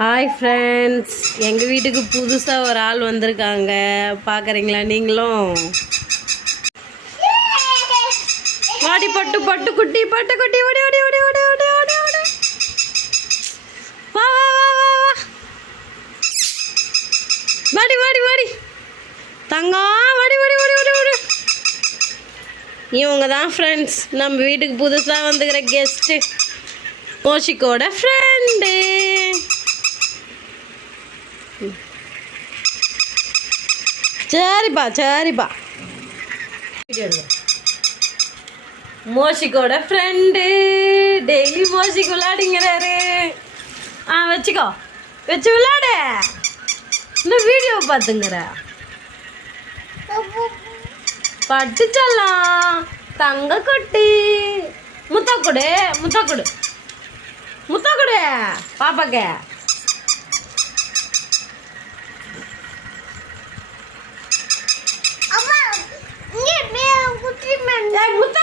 Hi friends, எங்கள் வீட்டுக்கு புதுசாக ஒரு ஆள் வந்திருக்காங்க. பார்க்குறீங்களா நீங்களும்? வாடி பட்டு பட்டு குட்டி பட்டு குட்டி ஓடி ஓடி ஓடி ஓடி ஓடி ஓடி ஓடி வா வா வா வா வா வாடி வாடி வாடி தங்கம் வாடி வாடி வாடி ஓடி ஓடி. இவங்க தான் ஃப்ரெண்ட்ஸ், நம்ம வீட்டுக்கு புதுசாக வந்துக்கிற கெஸ்ட்டு, மோஷிக்கோட ஃப்ரெண்டு. சரிப்பா சரிப்பா, மோஷிக்கோட ஃப்ரெண்டு டெய்லி மோஷிக்கு விளையாடுங்கிறாரு. வச்சுக்கோ, வச்சு விளையாடு. இந்த வீடியோ பார்த்துங்கிற பட்டுச்சலாம் தங்க குட்டி. முத்தா கொடு முத்தா கொடு முத்தா கொடு பாப்பாக்க. முத்தா